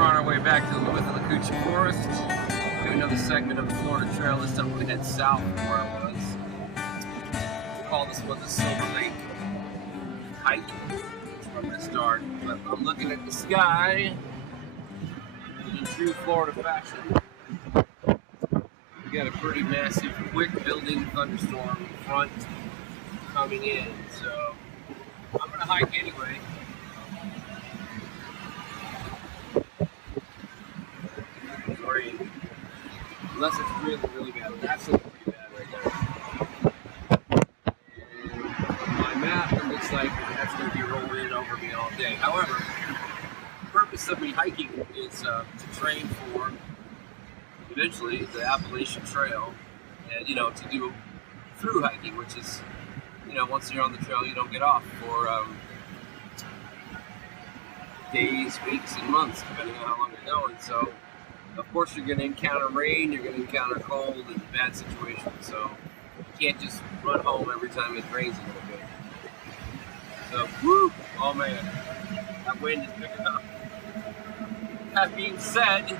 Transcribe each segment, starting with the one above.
we're on our way back to the Withlacoochie Forest. Do another segment of the Florida Trail. This time we're going to head south from where I was. We'll call this one the Silver Lake hike. That's where I'm going to start. But I'm looking at the sky in true Florida fashion. We got a pretty massive, quick building thunderstorm front coming in. So I'm going to hike anyway. Rain. Unless it's really, really bad. That's looking pretty bad right now. And on my map, it looks like that's going to be rolling in over me all day. However, the purpose of me hiking is to train for eventually the Appalachian Trail, and to do through hiking, which is once you're on the trail, you don't get off for days, weeks, and months, depending on how long you're going. So, of course, you're going to encounter rain, you're going to encounter cold and bad situations. So, you can't just run home every time it rains a little bit. So, whoo! Oh man, that wind is picking up. That being said,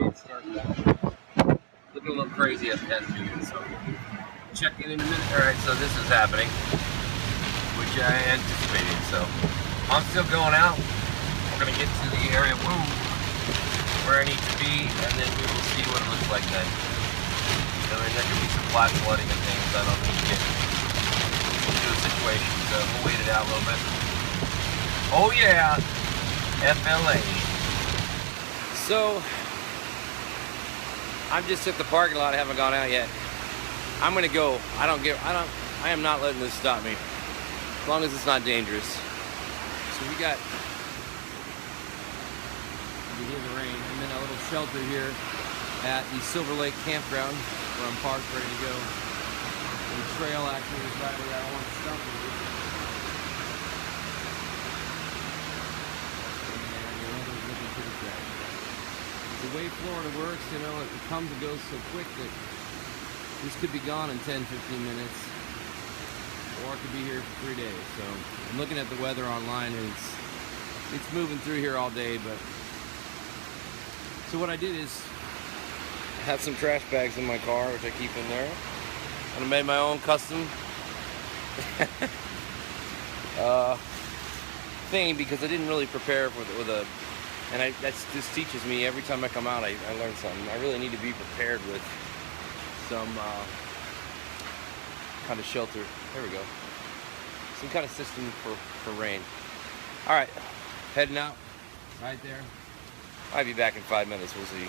it's starting to look a little crazy at the end of it. So, check in a minute. Alright, so this is happening, which I anticipated. So, I'm still going out. We're going to get to the area where I need to be, and then we will see what it looks like then. I mean, there could be some flash flooding and things. I don't need to get into a situation, so we'll wait it out a little bit. Oh yeah, FLA. So, I'm just at the parking lot. I haven't gone out yet. I'm going to go. I am not letting this stop me, as long as it's not dangerous. So we got. You hear the rain. I'm in a little shelter here at the Silver Lake campground where I'm parked ready to go. And the trail actually is right where I want to stop. And the weather's looking pretty great. The way Florida works, it comes and goes so quick that this could be gone in 10-15 minutes. Or it could be here for 3 days. So I'm looking at the weather online, and it's moving through here all day, but so what I did is I have some trash bags in my car, which I keep in there, and I made my own custom thing because I didn't really prepare with a, and this teaches me every time I come out. I learn something. I really need to be prepared with some kind of shelter. There we go. Some kind of system for rain. All right, heading out right there. I'll be back in 5 minutes. We'll see.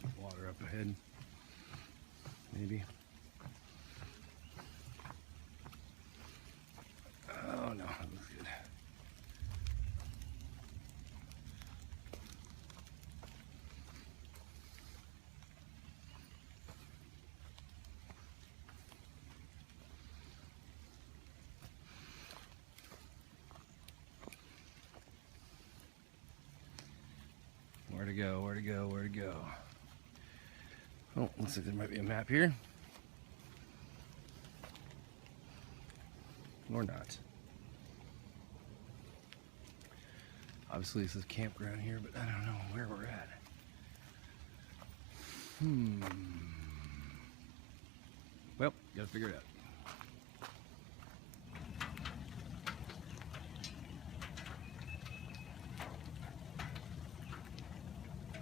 Some water up ahead, maybe. Oh no, that looks good. Where to go, where to go, where to go? Oh, looks like there might be a map here. Or not. Obviously this is campground here, but I don't know where we're at. Well, gotta figure it out.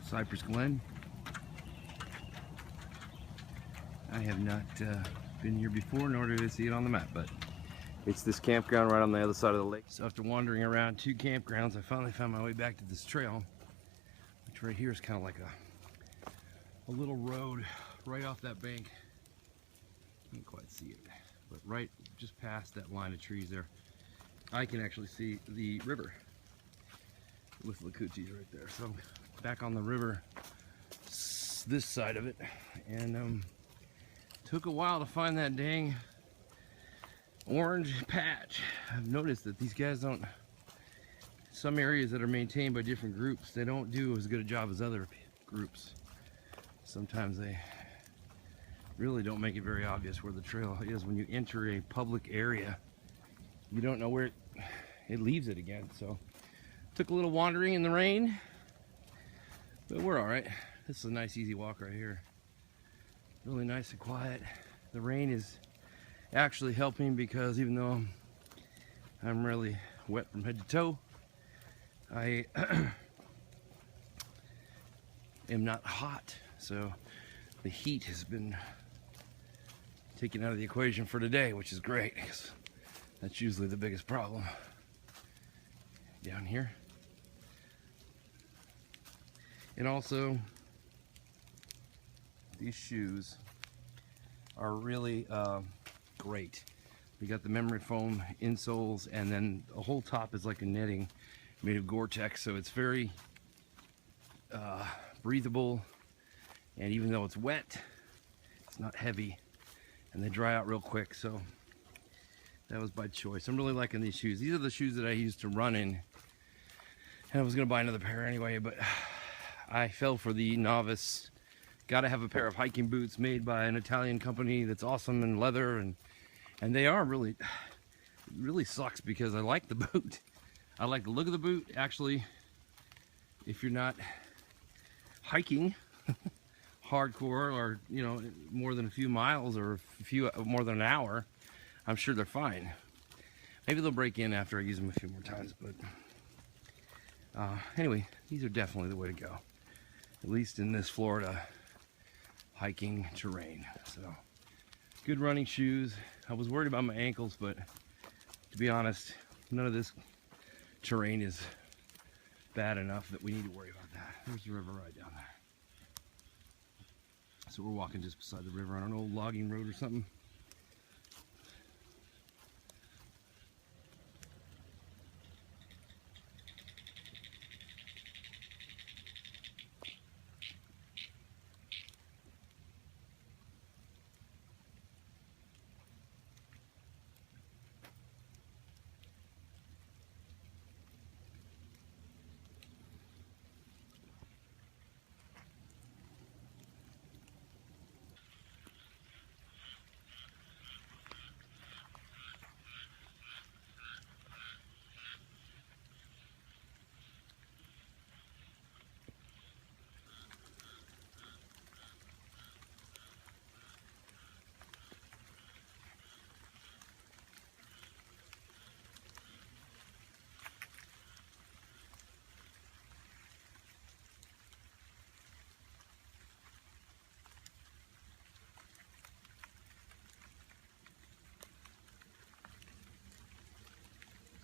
Cypress Glen. I have not been here before, nor did I see it on the map, but it's this campground right on the other side of the lake. So after wandering around 2 campgrounds, I finally found my way back to this trail, which right here is kind of like a little road right off that bank. I can't quite see it, but right just past that line of trees there, I can actually see the river. Withlacoochie right there. So I'm back on the river, this side of it, and took a while to find that dang orange patch. I've noticed that these guys don't, some areas that are maintained by different groups, they don't do as good a job as other groups. Sometimes they really don't make it very obvious where the trail is. When you enter a public area, you don't know where it leaves it again. So took a little wandering in the rain, but we're all right. This is a nice easy walk right here. Really nice and quiet. The rain is actually helping because even though I'm really wet from head to toe, I am not hot. So the heat has been taken out of the equation for today, which is great because that's usually the biggest problem down here. And also, these shoes are really great. We got the memory foam insoles, and then the whole top is like a netting made of Gore-Tex, so it's very breathable, and even though it's wet, it's not heavy, and they dry out real quick, so that was by choice. I'm really liking these shoes. These are the shoes that I used to run in, and I was gonna buy another pair anyway, but I fell for the novice. Gotta have a pair of hiking boots made by an Italian company that's awesome in leather, and they are really sucks because I like the boot. I like the look of the boot. Actually, if you're not hiking hardcore, or you know, more than a few miles or more than an hour, I'm sure they're fine. Maybe they'll break in after I use them a few more times, but anyway, these are definitely the way to go, at least in this Florida hiking terrain. So good running shoes. I was worried about my ankles, but to be honest, none of this terrain is bad enough that we need to worry about that. There's the river right down there. So we're walking just beside the river on an old logging road or something.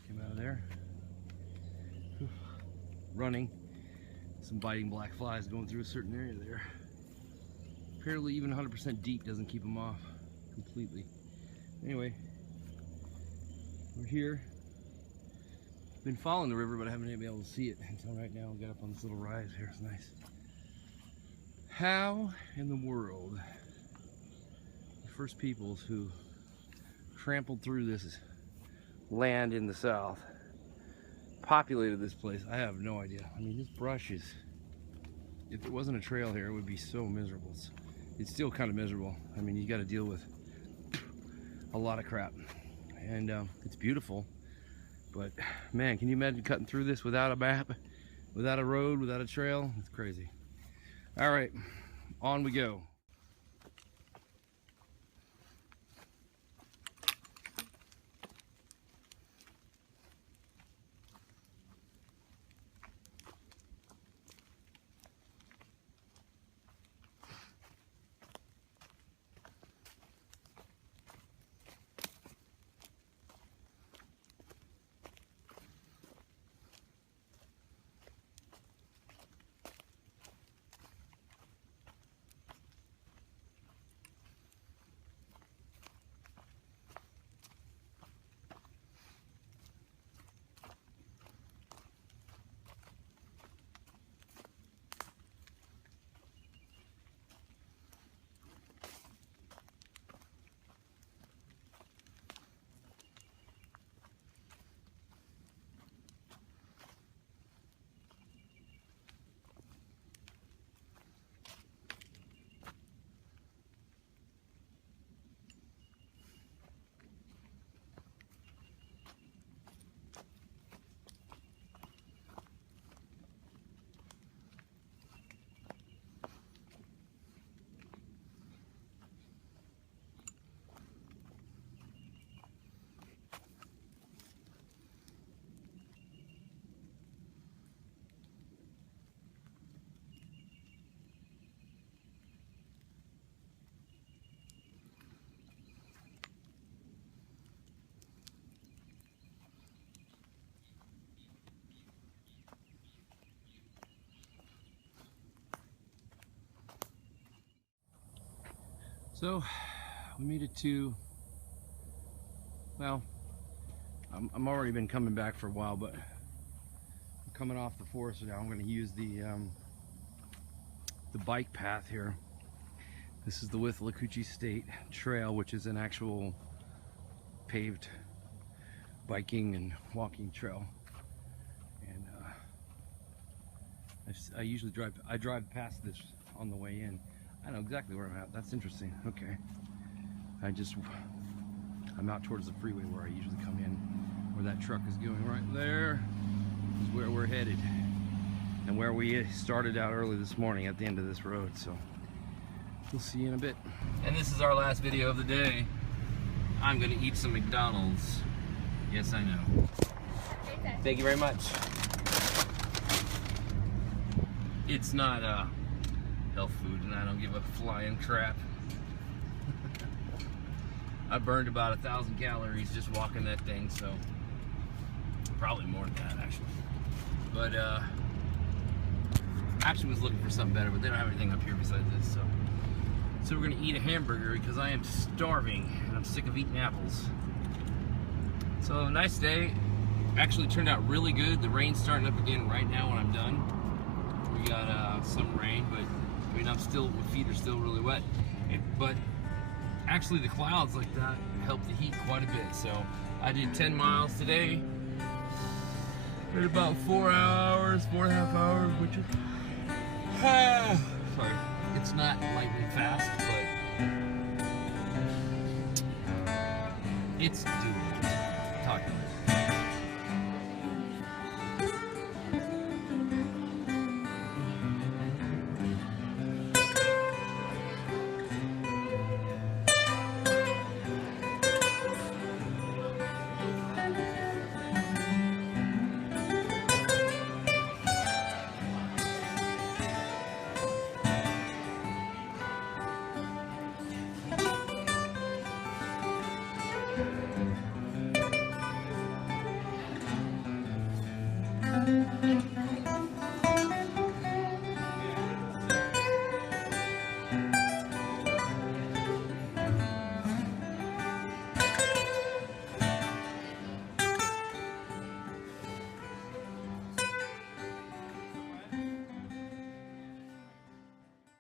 Came out of there. Whew. Running. Some biting black flies going through a certain area there. Apparently even 100% deep doesn't keep them off completely. Anyway, we're here. Been following the river, but I haven't been able to see it until right now. Got up on this little rise here. It's nice. How in the world the first peoples who trampled through this land in the south populated this place, I have no idea. I mean, this brush is, if it wasn't a trail here, it would be so miserable. It's still kind of miserable. I mean, you got to deal with a lot of crap, and it's beautiful, But man, can you imagine cutting through this without a map, without a road, without a trail? It's crazy. All right, on we go. So we made it to, well, I'm already been coming back for a while, but I'm coming off the forest now. I'm going to use the bike path here. This is the Withlacoochie State Trail, which is an actual paved biking and walking trail. And I usually drive past this on the way in. I know exactly where I'm at. That's interesting. Okay. I'm out towards the freeway where I usually come in. Where that truck is going right there is where we're headed. And where we started out early this morning at the end of this road. So we'll see you in a bit. And this is our last video of the day. I'm gonna eat some McDonald's. Yes, I know. Thank you very much. It's not health food, and I don't give a flying crap. I burned about 1,000 calories just walking that thing, so probably more than that actually. But actually was looking for something better, but they don't have anything up here besides this. So we're gonna eat a hamburger because I am starving and I'm sick of eating apples. So a nice day. Actually turned out really good. The rain's starting up again right now when I'm done. We got some rain, but I mean, my feet are still really wet. But actually the clouds like that help the heat quite a bit. So I did 10 miles today in about 4 hours, 4.5 hours, which is, sorry, it's not lightning fast, but it's